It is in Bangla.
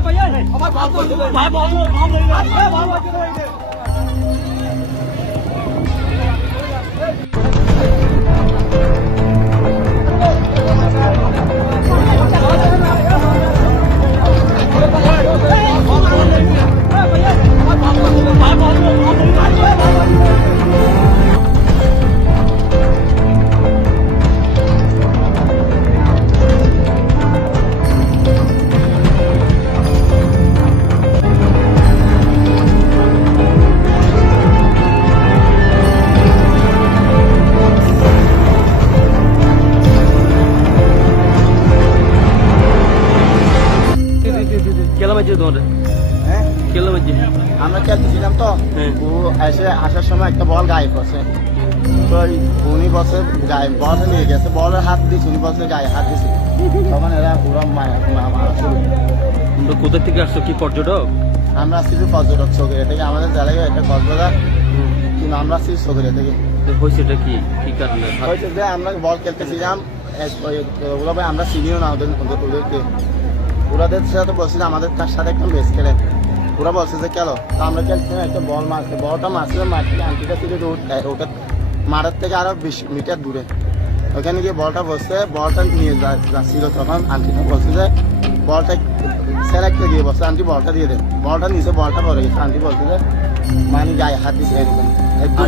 ભાઈ ભાઈ ભાઈ. ભાઈ ભાઈ ભાઈ ભાઈ. ભાઈ ભાઈ ભાઈ কেলা তোমার হ্যাঁ? কেলা আমরা খেলতেছিলাম তো। হ্যাঁ। ও এসে আসার সময় একটা বল গায়ে পড়ছে তো উনি বসে গায়ে বল নিয়ে গেছে। বলের হাত দিয়েছে উনি বসে গায়ে হাত দিয়েছে। তখন এরা পুরো মারা শুরু। তোমরা কোথা থেকে আসছো? কি পর্যটক? আমরা আসছি পর্যটক চৌকিয়া থেকে। আমাদের জায়গায় একটা কক্সবাজার কিন্তু আমরা আসছি চৌকিয়া থেকে। তো হয়েছে এটা কি? কি কারণে? হয়েছে যে আমরা বল খেলতেছিলাম। ওগুলো আমরা চিনিও না ওদের- ওদেরকে। ওরাদের সাথে বলছিল আমাদের তার সাথে একটা ম্যাচ খেলে। ওরা বলছে যে তো আমরা খেলছিলাম একটা বল মারছে। বলটা মারছিল মারছিল আন্টিটা ছিল ওটা মারার থেকে আরও বিশ মিটার দূরে। ওখানে গিয়ে বলটা বসছে বলটা নিয়ে যাচ্ছিল তখন, আন্টিটা বলছে যে, বলটা স্যার একটা গিয়ে বসছে আন্টি বলটা দিয়ে দেন বলটা নিচে, বলটা পড়ে গেছে। আন্টি বলছে যে মানে গায়ে হাত একটু